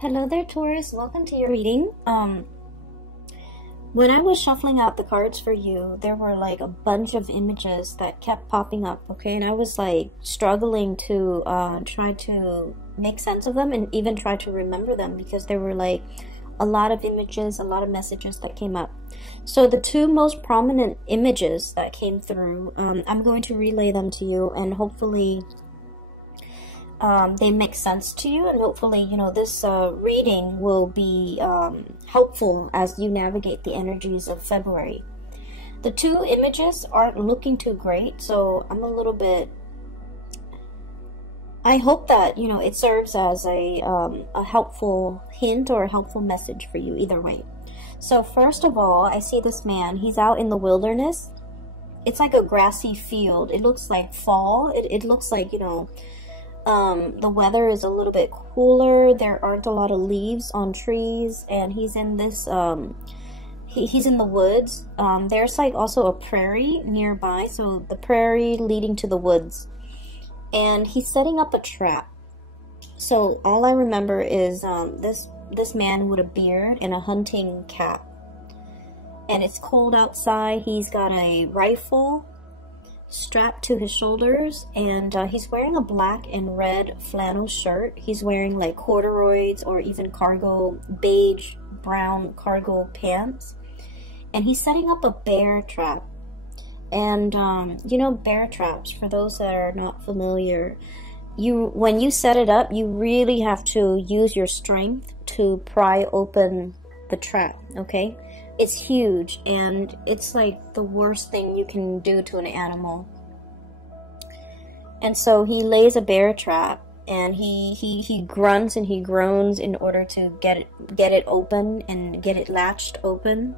Hello there, Taurus. Welcome to your reading. When I was shuffling out the cards for you, there were like a bunch of images that kept popping up, okay? And I was like struggling to try to make sense of them and even try to remember them because there were like a lot of images, a lot of messages that came up. So the two most prominent images that came through, I'm going to relay them to you, and hopefully they make sense to you, and hopefully, you know, this reading will be helpful as you navigate the energies of February. The two images aren't looking too great, so I'm a little bit... I hope that, you know, it serves as a helpful hint or a helpful message for you either way. So first of all, I see this man. He's out in the wilderness. It's like a grassy field. It looks like fall. It looks like, you know... the weather is a little bit cooler. There aren't a lot of leaves on trees, and he's in this he's in the woods. There's like also a prairie nearby, so the prairie leading to the woods, and he's setting up a trap. So all I remember is this man with a beard and a hunting cap, and it's cold outside. He's got a rifle strapped to his shoulders, and he's wearing a black and red flannel shirt. He's wearing like corduroys or even cargo, beige brown cargo pants, and he's setting up a bear trap. And you know, bear traps, for those that are not familiar, when you set it up, you really have to use your strength to pry open the trap, okay? It's huge, and it's like the worst thing you can do to an animal. And so he lays a bear trap, and he grunts and he groans in order to get it open and get it latched open.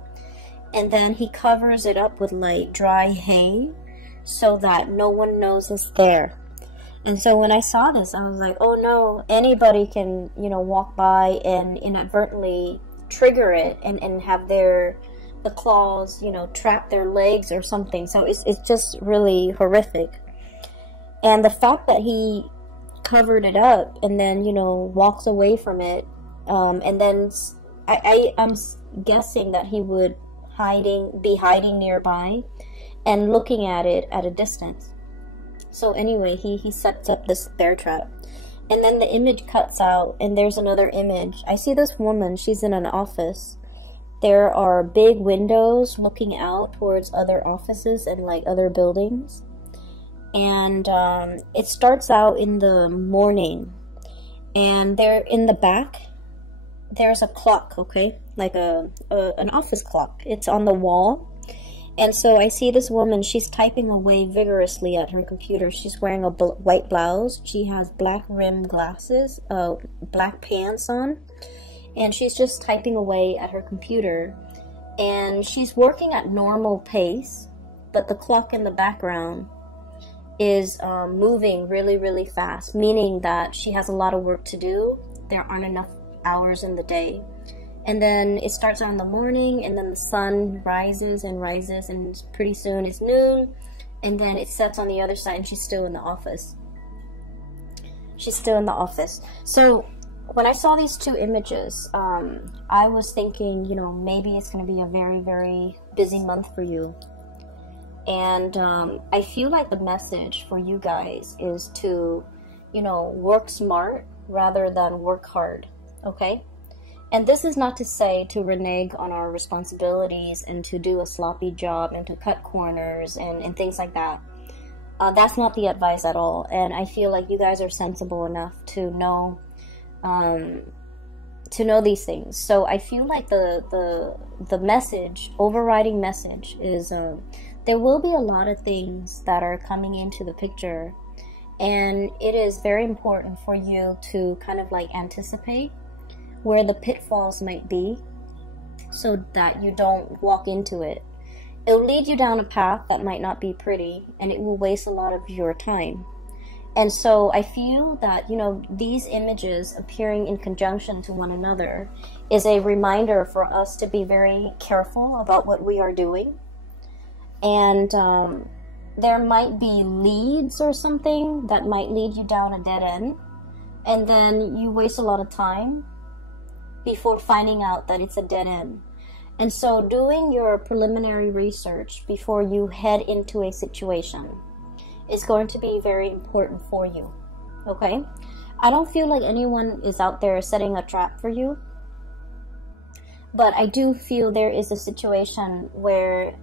And then he covers it up with like dry hay so that no one knows it's there. And so when I saw this, I was like, oh no, anybody can, you know, walk by and inadvertently trigger it and have the claws, you know, trap their legs or something. So it's just really horrific. And the fact that he covered it up and then, you know, walks away from it, and then I'm guessing that he would be hiding nearby and looking at it at a distance. So anyway, he sets up this bear trap. And then the image cuts out, and there's another image. I see this woman. She's in an office. There are big windows looking out towards other offices and like other buildings. And it starts out in the morning. And there in the back, there's a clock, okay? Like an office clock. It's on the wall. And so I see this woman, she's typing away vigorously at her computer. She's wearing a white blouse. She has black rimmed glasses, black pants on. And she's just typing away at her computer. And she's working at normal pace, but the clock in the background is moving really, really fast, meaning that she has a lot of work to do. There aren't enough hours in the day. And then it starts out in the morning, and then the sun rises and rises, and pretty soon it's noon, and then it sets on the other side, and she's still in the office. She's still in the office. So when I saw these two images, I was thinking, you know, maybe it's going to be a very, very busy month for you. And I feel like the message for you guys is to, you know, work smart rather than work hard, okay? And this is not to say to renege on our responsibilities and to do a sloppy job and to cut corners and things like that. That's not the advice at all. And I feel like you guys are sensible enough to know these things. So I feel like the message, overriding message, is there will be a lot of things that are coming into the picture, and it is very important for you to kind of like anticipate where the pitfalls might be so that you don't walk into it. It'll lead you down a path that might not be pretty, and it will waste a lot of your time. And so I feel that, you know, these images appearing in conjunction to one another is a reminder for us to be very careful about what we are doing. And there might be leads or something that might lead you down a dead end, and then you waste a lot of time before finding out that it's a dead end. And so doing your preliminary research before you head into a situation is going to be very important for you, okay? I don't feel like anyone is out there setting a trap for you, but I do feel there is a situation where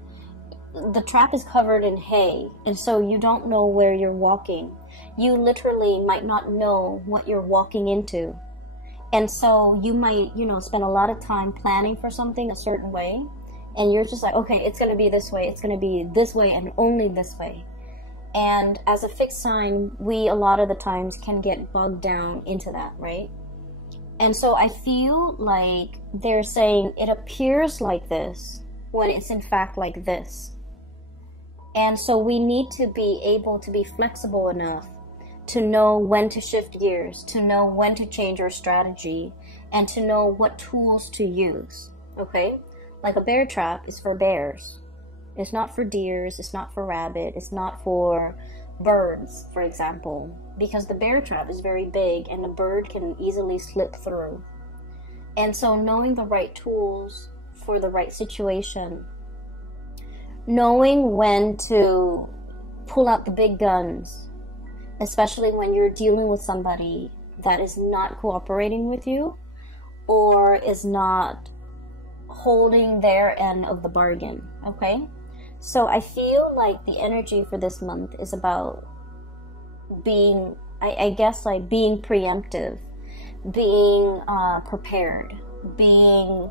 the trap is covered in hay, and so you don't know where you're walking. You literally might not know what you're walking into. And so you might, you know, spend a lot of time planning for something a certain way, and you're just like, okay, it's going to be this way, it's going to be this way, and only this way. And as a fixed sign, we a lot of the times can get bogged down into that, right? And so I feel like they're saying it appears like this when it's in fact like this. And so we need to be able to be flexible enough to know when to shift gears, to know when to change our strategy, and to know what tools to use, okay? Like a bear trap is for bears. It's not for deers, it's not for rabbit, it's not for birds, for example, because the bear trap is very big and a bird can easily slip through. And so knowing the right tools for the right situation, knowing when to pull out the big guns, especially when you're dealing with somebody that is not cooperating with you or is not holding their end of the bargain, okay? So I feel like the energy for this month is about being, I guess, like being preemptive, being prepared, being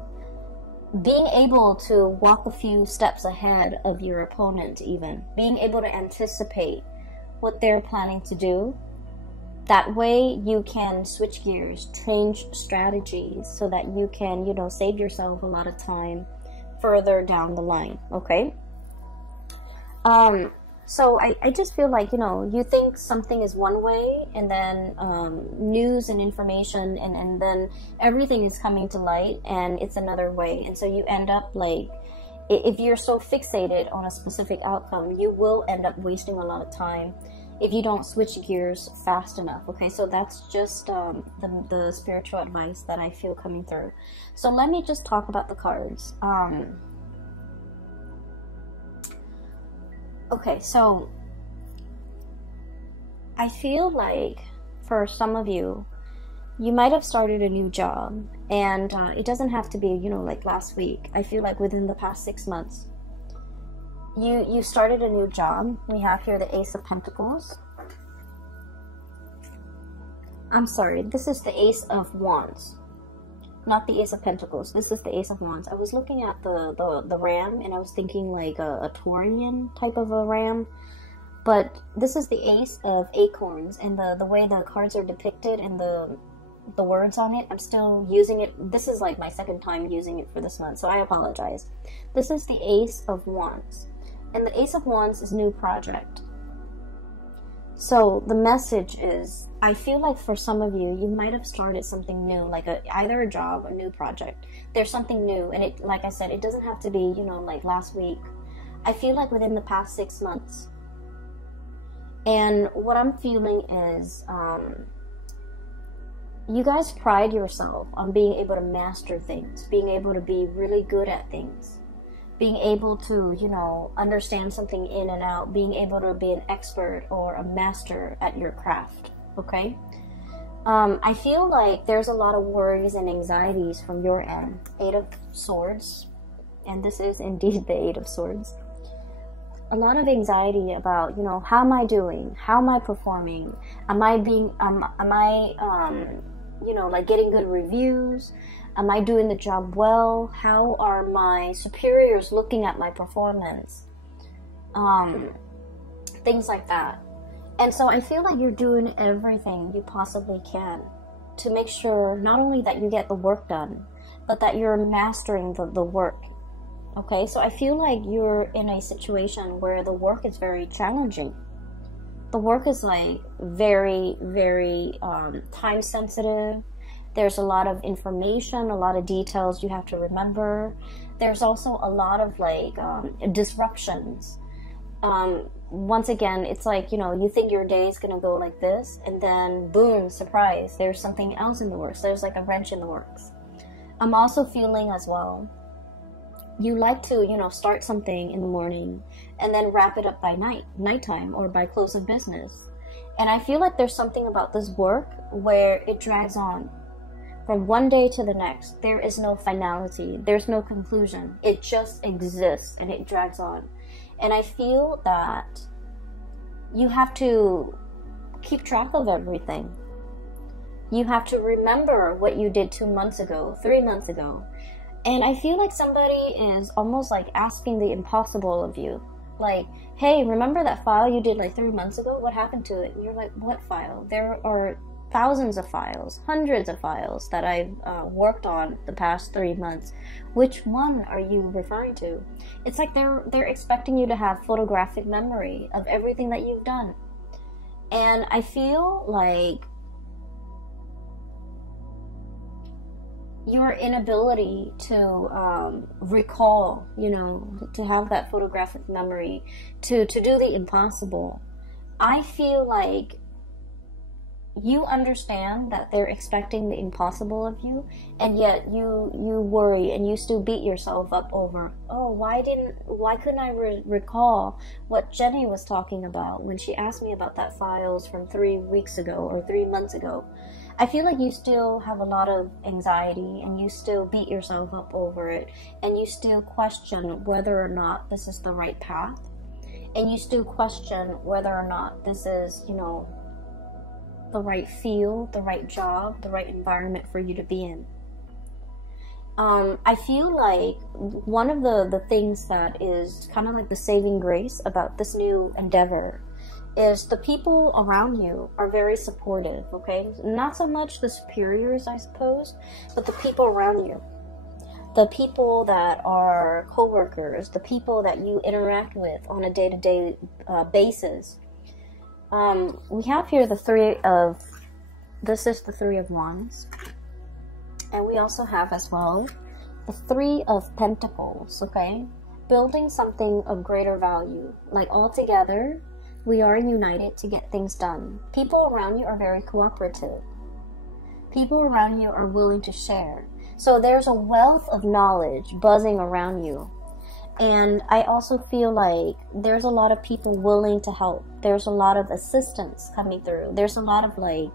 able to walk a few steps ahead of your opponent, even being able to anticipate what they're planning to do. That way you can switch gears, change strategies, so that you can, you know, save yourself a lot of time further down the line, okay? So I just feel like, you know, you think something is one way, and then news and information and then everything is coming to light and it's another way. And so you end up like, if you're so fixated on a specific outcome, you will end up wasting a lot of time if you don't switch gears fast enough, okay? So that's just the spiritual advice that I feel coming through. So let me just talk about the cards. Okay, so I feel like for some of you, you might have started a new job, and it doesn't have to be, you know, like last week. I feel like within the past 6 months, you started a new job. We have here the Ace of Pentacles. I'm sorry, this is the Ace of Wands, not the Ace of Pentacles. This is the Ace of Wands. I was looking at the ram, and I was thinking like a Taurian type of a ram, but this is the Ace of Acorns, and the way the cards are depicted and the words on it, I'm still using it. This is like my second time using it for this month, so I apologize. This is the Ace of Wands, and the Ace of Wands is new project. So the message is, I feel like for some of you, you might have started something new, like either a job or a new project. There's something new, and it, like I said, it doesn't have to be, you know, like last week. I feel like within the past 6 months. And what I'm feeling is, you guys pride yourself on being able to master things, being able to be really good at things, being able to, you know, understand something in and out, being able to be an expert or a master at your craft, okay? I feel like there's a lot of worries and anxieties from your end. 8 of Swords, and this is indeed the 8 of Swords. A lot of anxiety about, you know, how am I doing? How am I performing? Am I being, you know, like getting good reviews? Am I doing the job well? How are my superiors looking at my performance? Things like that. And so I feel like you're doing everything you possibly can to make sure not only that you get the work done, but that you're mastering the work. Okay, so I feel like you're in a situation where the work is very challenging. The work is like very, very time sensitive. There's a lot of information, a lot of details you have to remember. There's also a lot of like disruptions. Once again, it's like, you know, you think your day is gonna go like this, and then boom, surprise, there's something else in the works. There's like a wrench in the works. I'm also feeling as well, you like to, you know, start something in the morning and then wrap it up by nighttime, or by close of business. And I feel like there's something about this work where it drags on from one day to the next. There is no finality. There's no conclusion. It just exists and it drags on. And I feel that you have to keep track of everything. You have to remember what you did 2 months ago, 3 months ago. And I feel like somebody is almost like asking the impossible of you. Like, hey, remember that file you did like 3 months ago? What happened to it? And you're like, what file? There are thousands of files, hundreds of files that I've worked on the past 3 months. Which one are you referring to? It's like they're expecting you to have photographic memory of everything that you've done. And I feel like your inability to recall, you know, to have that photographic memory, to do the impossible. I feel like you understand that they're expecting the impossible of you, and yet you worry and you still beat yourself up over, oh, why couldn't I recall what Jenny was talking about when she asked me about that files from 3 weeks ago or 3 months ago. I feel like you still have a lot of anxiety, and you still beat yourself up over it, and you still question whether or not this is the right path, and you still question whether or not this is, you know, the right field, the right job, the right environment for you to be in. I feel like one of the things that is kind of like the saving grace about this new endeavor is the people around you are very supportive, okay? Not so much the superiors, I suppose, but the people around you. The people that are co-workers, the people that you interact with on a day-to-day basis. We have here this is the Three of Wands. And we also have as well the Three of Pentacles, okay? Building something of greater value. Like all together, we are united to get things done. People around you are very cooperative. People around you are willing to share. So there's a wealth of knowledge buzzing around you. And I also feel like there's a lot of people willing to help. There's a lot of assistance coming through. There's a lot of like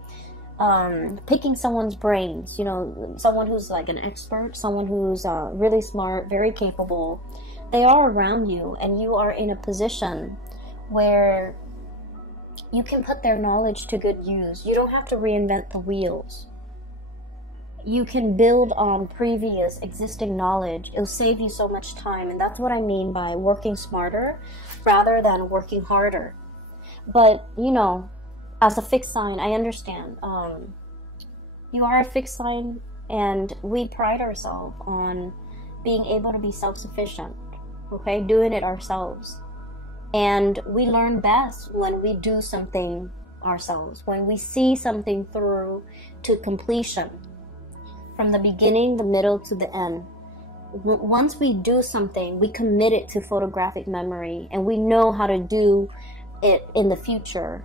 picking someone's brains, you know, someone who's like an expert, someone who's really smart, very capable. They are around you, and you are in a position where you can put their knowledge to good use. You don't have to reinvent the wheels. You can build on previous existing knowledge. It'll save you so much time, and that's what I mean by working smarter rather than working harder. But, you know, as a fixed sign, I understand. You are a fixed sign, and we pride ourselves on being able to be self-sufficient, okay? Doing it ourselves. And we learn best when we do something ourselves, when we see something through to completion, from the beginning, the middle, to the end. Once we do something, we commit it to photographic memory, and we know how to do it in the future.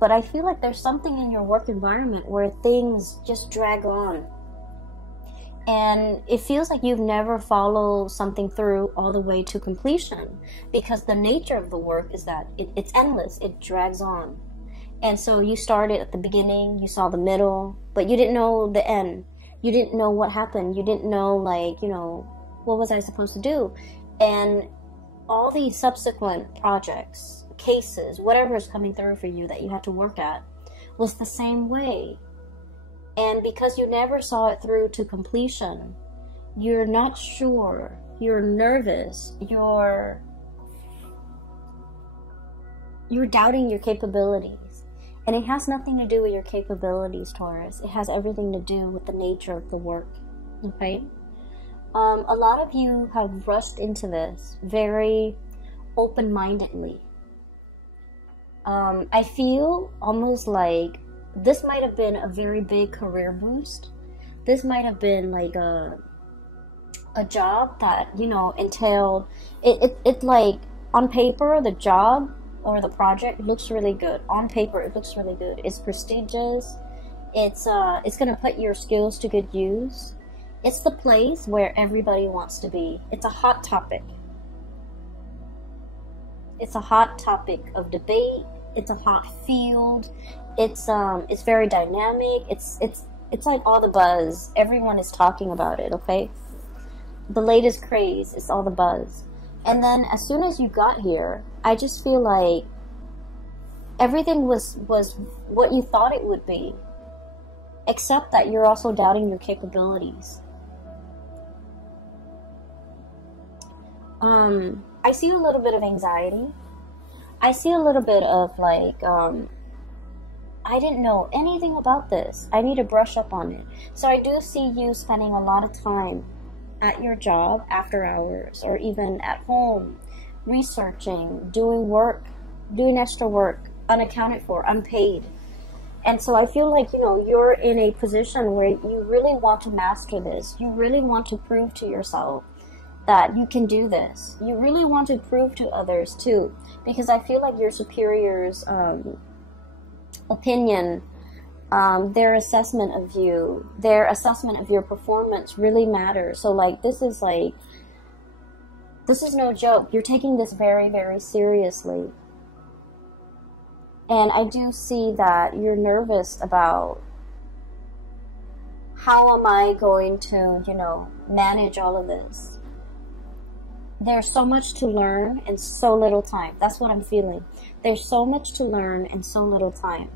But I feel like there's something in your work environment where things just drag on. And it feels like you've never followed something through all the way to completion, because the nature of the work is that it's endless, it drags on. And so you started at the beginning, you saw the middle, but you didn't know the end. You didn't know what happened. You didn't know, like, you know, what was I supposed to do? And all these subsequent projects, cases, whatever is coming through for you that you had to work at, was the same way. And because you never saw it through to completion, you're not sure, you're nervous, you're doubting your capabilities. And it has nothing to do with your capabilities, Taurus. It has everything to do with the nature of the work, okay? A lot of you have rushed into this very open-mindedly. I feel almost like this might have been a very big career boost. This might have been like a job that, you know, entailed, it like, on paper, the job or the project looks really good. On paper, it looks really good. It's prestigious. It's gonna put your skills to good use. It's the place where everybody wants to be. It's a hot topic. It's a hot topic of debate. It's a hot field. It's very dynamic. It's like all the buzz. Everyone is talking about it, okay? The latest craze is all the buzz. And then as soon as you got here, I just feel like everything was what you thought it would be. Except that you're also doubting your capabilities. I see a little bit of anxiety. I see a little bit of like, I didn't know anything about this. I need to brush up on it. So I do see you spending a lot of time at your job after hours, or even at home, researching, doing work, doing extra work, unaccounted for, unpaid. And so I feel like, you know, you're in a position where you really want to master this. You really want to prove to yourself that you can do this. You really want to prove to others too, because I feel like your superiors' opinion, their assessment of you, their assessment of your performance really matters. So like, this is no joke. You're taking this very, very seriously. And I do see that you're nervous about how am I going to, you know, manage all of this. There's so much to learn and so little time. That's what I'm feeling. There's so much to learn and so little time.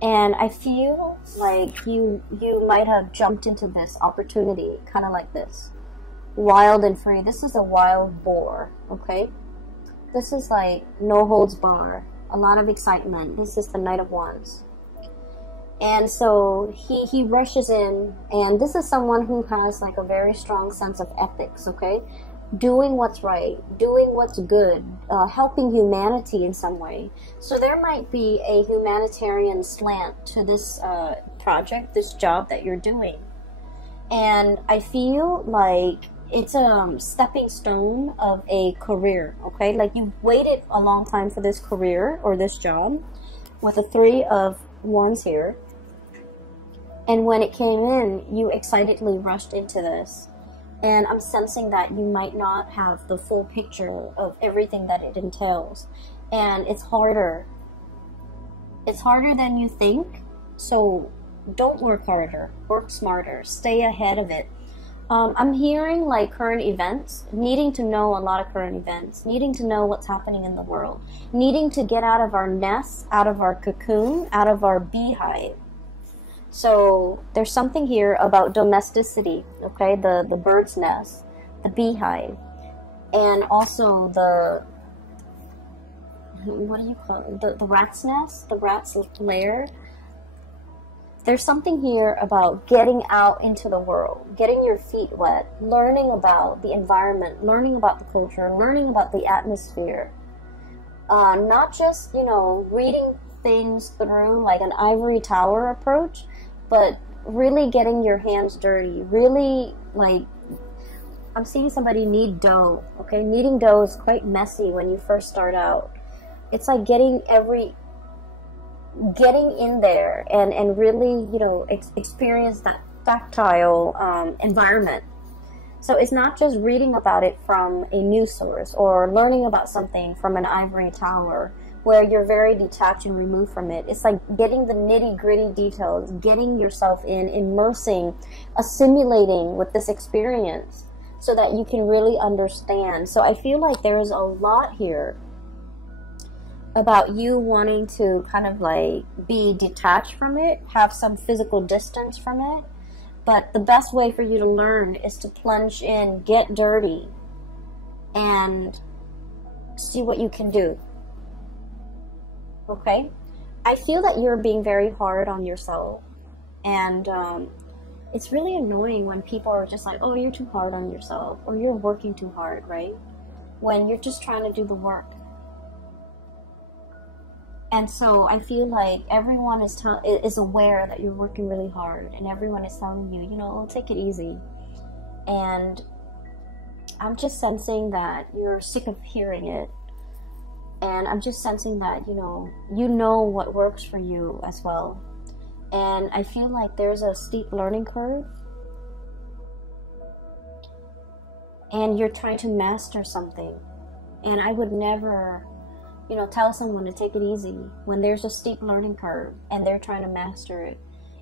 And I feel like you might have jumped into this opportunity, kind of like this. Wild and free. This is a wild boar, okay? This is like no holds bar. A lot of excitement. This is the Knight of Wands. And so he rushes in, and this is someone who has like a very strong sense of ethics, okay? Doing what's right, doing what's good, helping humanity in some way. So there might be a humanitarian slant to this project, this job that you're doing. And I feel like it's a stepping stone of a career, okay? Like you've waited a long time for this career or this job with the Three of Wands here. And when it came in, you excitedly rushed into this. And I'm sensing that you might not have the full picture of everything that it entails. And it's harder. It's harder than you think. So don't work harder. Work smarter. Stay ahead of it. I'm hearing like current events, needing to know a lot of current events, needing to know what's happening in the world, needing to get out of our nest, out of our cocoon, out of our beehive. So there's something here about domesticity, okay? The bird's nest, the beehive, and also the, what do you call it? The rat's nest, the rat's lair. There's something here about getting out into the world, getting your feet wet, learning about the environment, learning about the culture, learning about the atmosphere. Not just, you know, reading things through like an ivory tower approach, but really getting your hands dirty, really like, I'm seeing somebody knead dough, okay? Kneading dough is quite messy when you first start out. It's like getting in there and really, you know, experience that tactile environment. So it's not just reading about it from a news source or learning about something from an ivory tower where you're very detached and removed from it. It's like getting the nitty-gritty details, getting yourself in, immersing, assimilating with this experience so that you can really understand. So I feel like there is a lot here about you wanting to kind of like be detached from it, have some physical distance from it. But the best way for you to learn is to plunge in, get dirty, and see what you can do. Okay? I feel that you're being very hard on yourself, and it's really annoying when people are just like, oh, you're too hard on yourself, or you're working too hard, right? When you're just trying to do the work. And so I feel like everyone is aware that you're working really hard, and everyone is telling you, you know, take it easy. And I'm just sensing that you're sick of hearing it. And I'm just sensing that, you know what works for you as well. And I feel like there's a steep learning curve. And you're trying to master something. And I would never, you know, tell someone to take it easy when there's a steep learning curve and they're trying to master it.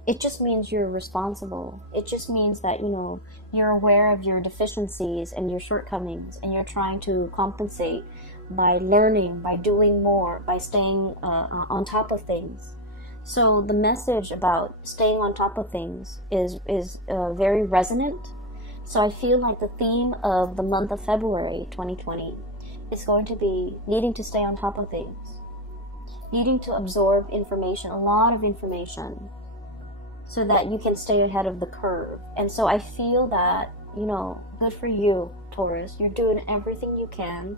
It just means you're responsible. It just means that, you know, you're aware of your deficiencies and your shortcomings, and you're trying to compensate by learning, by doing more, by staying on top of things. So the message about staying on top of things is very resonant. So I feel like the theme of the month of February 2020 is going to be needing to stay on top of things, needing to absorb information, a lot of information, so that you can stay ahead of the curve. And so I feel that, you know, good for you, Taurus. You're doing everything you can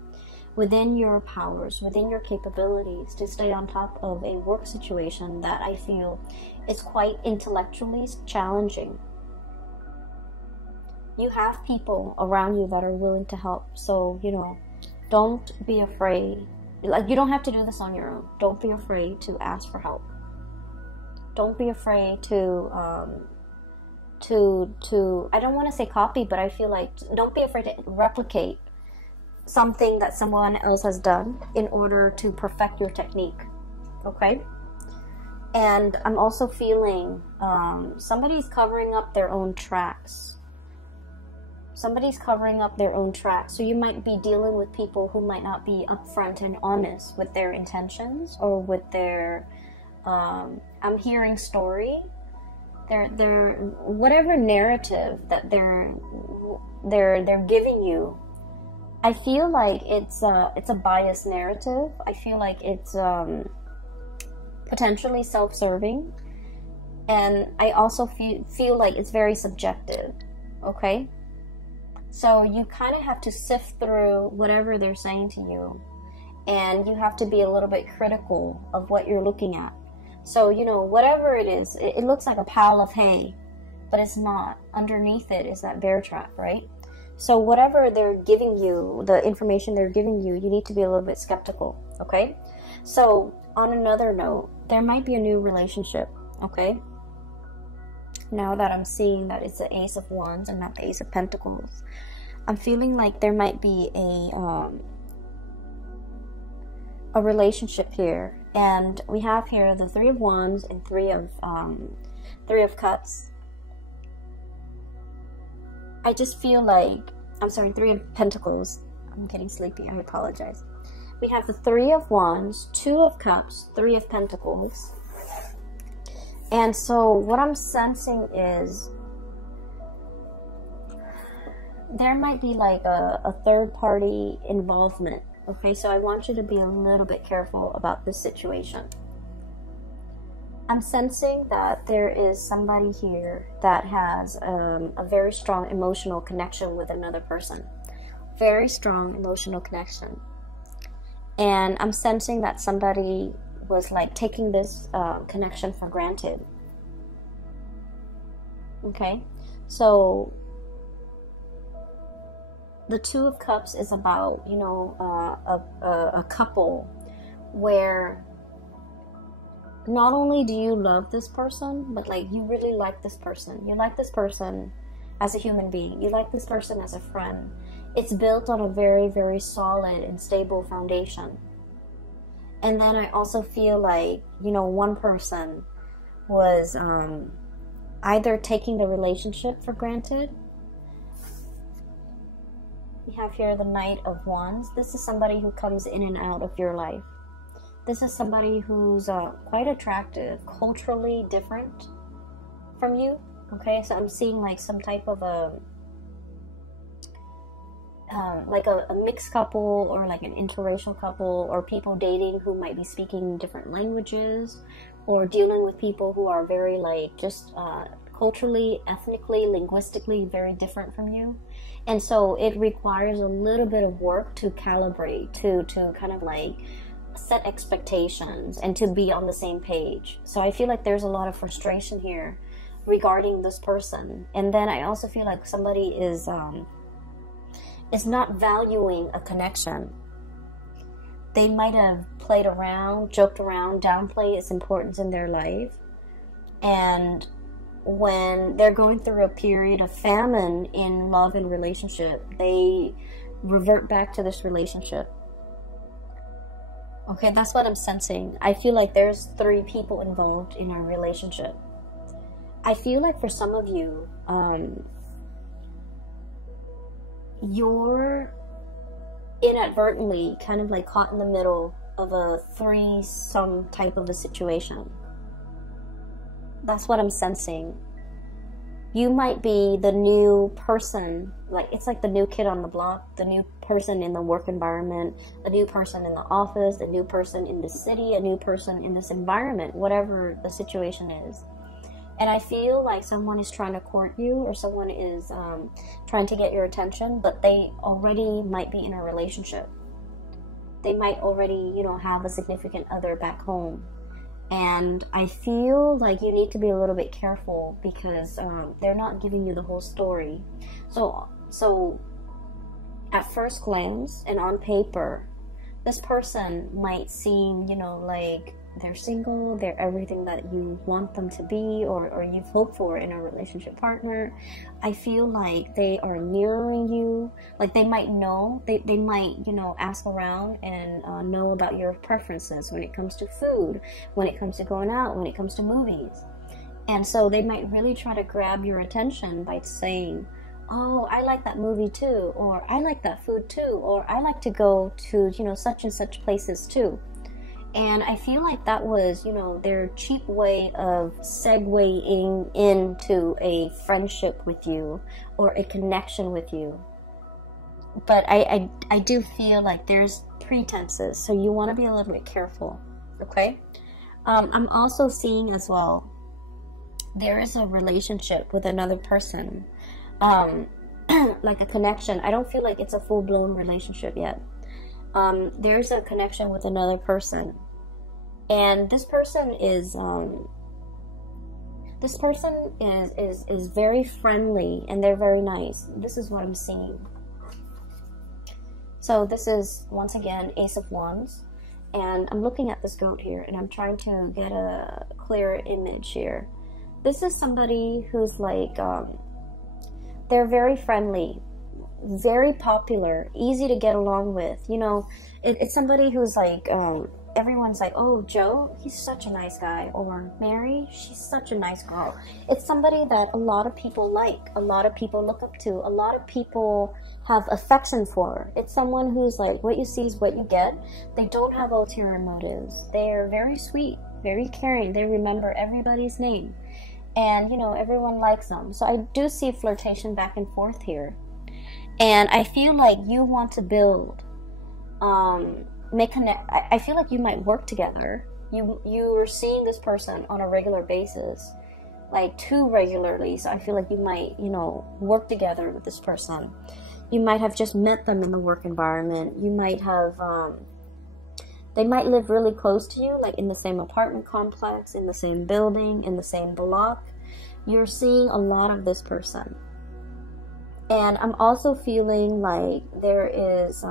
within your powers, within your capabilities, to stay on top of a work situation that I feel is quite intellectually challenging. You have people around you that are willing to help. So, you know, don't be afraid. Like, you don't have to do this on your own. Don't be afraid to ask for help. Don't be afraid to I don't want to say copy, but I feel like don't be afraid to replicate something that someone else has done in order to perfect your technique. Okay? And I'm also feeling somebody's covering up their own tracks. Somebody's covering up their own tracks. So you might be dealing with people who might not be upfront and honest with their intentions or with their I'm hearing story. They're whatever narrative that they're giving you. I feel like it's a biased narrative. I feel like it's potentially self-serving, and I also feel like it's very subjective. Okay, so you kind of have to sift through whatever they're saying to you, and you have to be a little bit critical of what you're looking at. So, you know, whatever it is, it looks like a pile of hay, but it's not. Underneath it is that bear trap, right? So whatever they're giving you, the information they're giving you, you need to be a little bit skeptical, okay? So on another note, there might be a new relationship, okay? Now that I'm seeing that it's the Ace of Wands and not the Ace of Pentacles, I'm feeling like there might be a relationship here. And we have here the Three of Wands and Three of Cups. I just feel like, I'm sorry, Three of Pentacles. I'm getting sleepy, I apologize. We have the Three of Wands, Two of Cups, Three of Pentacles. And so what I'm sensing is there might be like a third party involvement. Okay, so I want you to be a little bit careful about this situation. I'm sensing that there is somebody here that has a very strong emotional connection with another person. Very strong emotional connection. And I'm sensing that somebody was like taking this connection for granted. Okay, so the Two of Cups is about, you know, a couple where not only do you love this person, but like you really like this person. You like this person as a human being. You like this person as a friend. It's built on a very, very solid and stable foundation. And then I also feel like, you know, one person was either taking the relationship for granted. We have here the Knight of Wands. This is somebody who comes in and out of your life. This is somebody who's quite attractive, culturally different from you. Okay, so I'm seeing like some type of a mixed couple, or like an interracial couple, or people dating who might be speaking different languages, or dealing with people who are very like just culturally, ethnically, linguistically very different from you. And so it requires a little bit of work to calibrate, to kind of like set expectations and to be on the same page. So I feel like there's a lot of frustration here regarding this person. And then I also feel like somebody is not valuing a connection. They might have played around, joked around, downplayed its importance in their life. And when they're going through a period of famine in love and relationship, they revert back to this relationship. Okay, that's what I'm sensing. I feel like there's 3 people involved in a relationship. I feel like for some of you, you're inadvertently kind of like caught in the middle of a threesome type of a situation. That's what I'm sensing. You might be the new person, like it's like the new kid on the block, the new person in the work environment, a new person in the office, a new person in the city, a new person in this environment, whatever the situation is. And I feel like someone is trying to court you, or someone is trying to get your attention, but they already might be in a relationship. They might already, you know, have a significant other back home. And I feel like you need to be a little bit careful because they're not giving you the whole story. So at first glance and on paper, this person might seem, you know, like they're single, they're everything that you want them to be, or you've hoped for in a relationship partner. I feel like they are mirroring you. Like they might know, they might, you know, ask around and know about your preferences when it comes to food, when it comes to going out, when it comes to movies. And so they might really try to grab your attention by saying, oh, I like that movie too, or I like that food too, or I like to go to, you know, such and such places too. And I feel like that was, you know, their cheap way of segueing into a friendship with you or a connection with you. But I do feel like there's pretenses, so you want to be a little bit careful, okay? I'm also seeing as well, there is a relationship with another person, like a connection. I don't feel like it's a full-blown relationship yet. There's a connection with another person, and this person is very friendly, and they're very nice. This is what I'm seeing. So this is once again Ace of Wands, and I'm looking at this goat here, and I'm trying to get a clearer image here. This is somebody who's like they're very friendly, very popular, easy to get along with. You know, it's somebody who's like, everyone's like, oh, Joe, he's such a nice guy, or Mary, she's such a nice girl. It's somebody that a lot of people like, a lot of people look up to, a lot of people have affection for. It's someone who's like, what you see is what you get. They don't have ulterior motives. They're very sweet, very caring. They remember everybody's name, and you know, everyone likes them. So I do see flirtation back and forth here. And I feel like you want to build, I feel like you might work together. You're seeing this person on a regular basis, like too regularly. So I feel like you might, you know, work together with this person. You might have just met them in the work environment. You might have, they might live really close to you, like in the same apartment complex, in the same building, in the same block. You're seeing a lot of this person. And I'm also feeling like there is,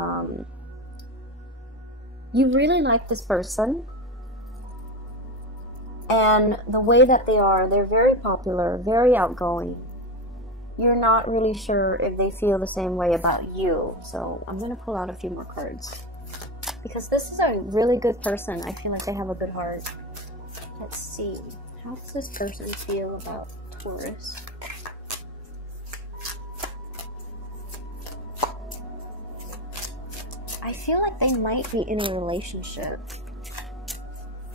you really like this person. And the way that they are, they're very popular, very outgoing. You're not really sure if they feel the same way about you. So I'm going to pull out a few more cards, because this is a really good person. I feel like they have a good heart. Let's see. How does this person feel about Taurus? I feel like they might be in a relationship.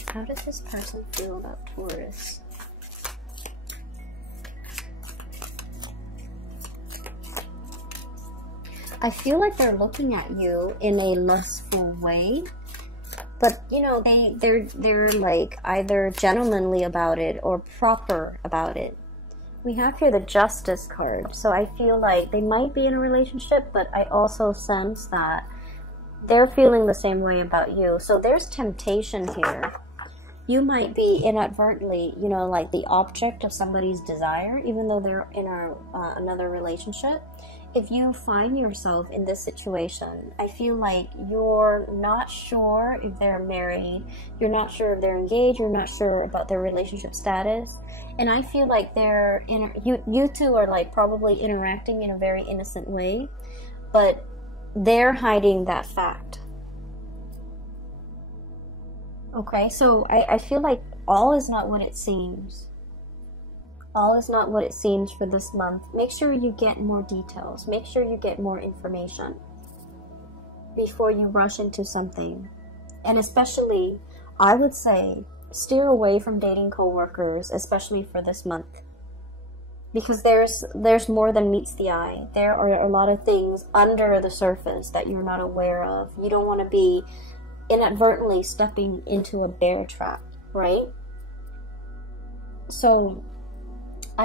How does this person feel about Taurus? I feel like they're looking at you in a lustful way, but you know, they're like either gentlemanly about it or proper about it. We have here the Justice card, so I feel like they might be in a relationship, but I also sense that they're feeling the same way about you. So there's temptation here. You might be inadvertently, you know, like the object of somebody's desire, even though they're in another relationship. if you find yourself in this situation, I feel like you're not sure if they're married, you're not sure if they're engaged, you're not sure about their relationship status, and I feel like you two are like probably interacting in a very innocent way, but they're hiding that fact. Okay, so I feel like all is not what it seems. All is not what it seems for this month. Make sure you get more details. Make sure you get more information before you rush into something. And especially, I would say, steer away from dating coworkers, especially for this month. Because there's more than meets the eye. There are a lot of things under the surface that you're not aware of. You don't want to be inadvertently stepping into a bear trap, right? So